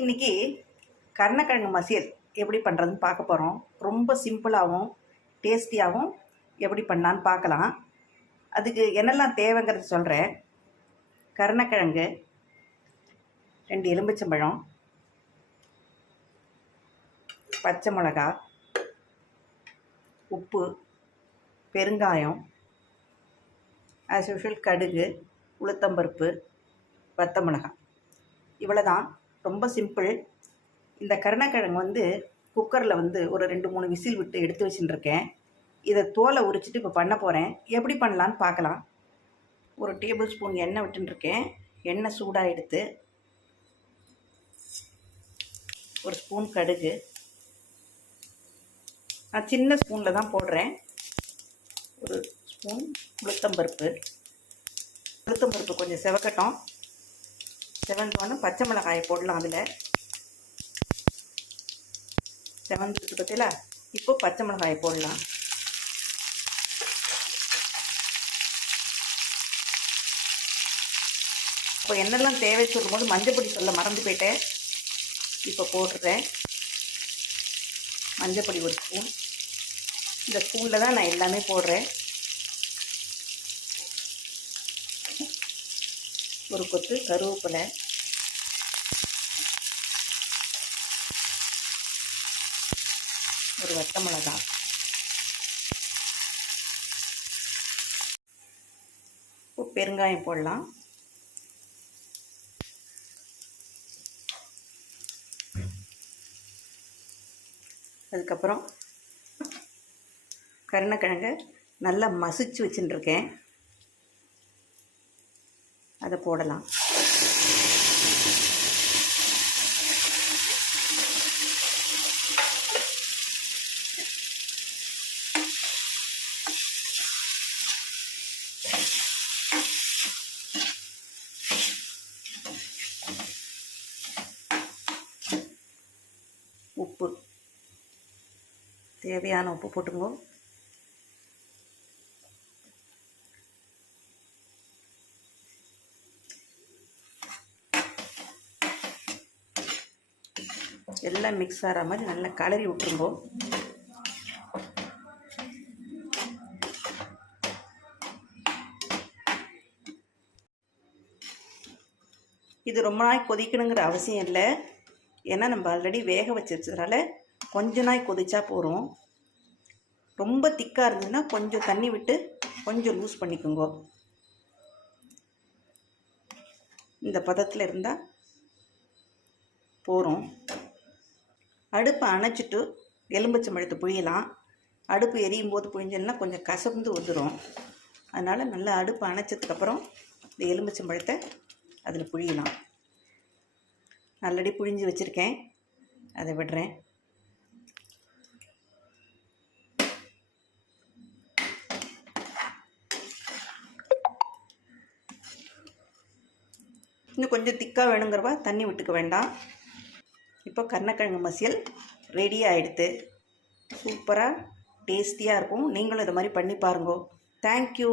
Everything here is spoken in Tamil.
இன்றைக்கி கருணக்கிழங்கு மசியல் எப்படி பண்ணுறதுன்னு பார்க்க போகிறோம். ரொம்ப சிம்பிளாகவும் டேஸ்டியாகவும் எப்படி பண்ணலான்னு பார்க்கலாம். அதுக்கு என்னெல்லாம் தேவைங்கிறது சொல்கிறேன். கருணக்கிழங்கு, 2 எலும்பிச்சம்பழம், பச்சை மிளகா, உப்பு, பெருங்காயம், ஆஸ் யூஷுவல் கடுகு, உளுத்தம்பருப்பு, வத்த மிளகாய். இவ்வளோ தான், ரொம்ப சிம்பிள். இந்த கருணக்கிழங்கு குக்கரில் ஒரு 2-3 விசில் விட்டு எடுத்து வச்சுட்டுருக்கேன். இதை தோலை உரிச்சிட்டு இப்போ பண்ண போகிறேன். எப்படி பண்ணலான்னு பார்க்கலாம். ஒரு டேபிள் ஸ்பூன் எண்ணெய் விட்டுருக்கேன். எண்ணெய் சூடாக எடுத்து ஒரு ஸ்பூன் கடுகு, நான் சின்ன ஸ்பூனில் தான் போடுறேன். ஒரு ஸ்பூன் உளுத்தம்பருப்பு கொஞ்சம் செவக்கட்டும். செவந்தோன்னு பச்சை மிளகாயை போடலாம். அதில் செவந்துட்டு பற்றில இப்போ பச்சை மிளகாயை போடலாம். இப்போ என்னெல்லாம் தேவை சொல்லும்போது மஞ்சப்பொடி சொல்ல மறந்து போயிட்டேன். இப்போ போட்டுறேன். மஞ்சப்பொடி ஒரு ஸ்பூன். இந்த ஸ்பூனில் தான் நான் எல்லாமே போடுறேன். ஒரு கொத்து கருவேப்பிலை, ஒரு வத்த மிளகாய், பெருங்காயம் போடலாம். அதுக்கப்புறம் கருணக்கிழங்கை நல்லா மசிச்சு வச்சுட்டுருக்கேன். அதை போடலாம். உப்பு, தேவையான உப்பு போட்டுங்க. எல்லாம் மிக்ஸ் ஆகிற மாதிரி நல்லா கலரி விட்டுருங்கோ. இது ரொம்ப நாள் கொதிக்கணுங்கிற அவசியம் இல்லை. ஏன்னா நம்ம ஆல்ரெடி வேக வச்சதுனால கொஞ்ச நாள் கொதிச்சா போகிறோம். ரொம்ப திக்காக இருந்ததுன்னா கொஞ்சம் தண்ணி விட்டு கொஞ்சம் லூஸ் பண்ணிக்கோங்க. இந்த பதத்தில் இருந்தால் போகிறோம். அடுப்பை அணைச்சிட்டு எலும்பிச்சம்பழத்தை புழியலாம். அடுப்பு எரியும் போது புழிஞ்சோன்னா கொஞ்சம் கசந்து வந்துடும். அதனால் நல்லா அடுப்பு அணைச்சதுக்கப்புறம் இந்த எலும்பிச்சம்பழத்தை அதில் புழியலாம். ஆல்ரெடி புழிஞ்சு வச்சுருக்கேன், அதை விடுறேன். இன்னும் கொஞ்சம் திக்காக வேணுங்கிறவா தண்ணி விட்டுக்க வேண்டாம். இப்போ கருணக்கிழங்கு மசியல் ரெடி ஆகிடுது. சூப்பராக டேஸ்டியாக இருக்கும். நீங்களும் இதை மாதிரி பண்ணி பாருங்கோ. தேங்க்யூ.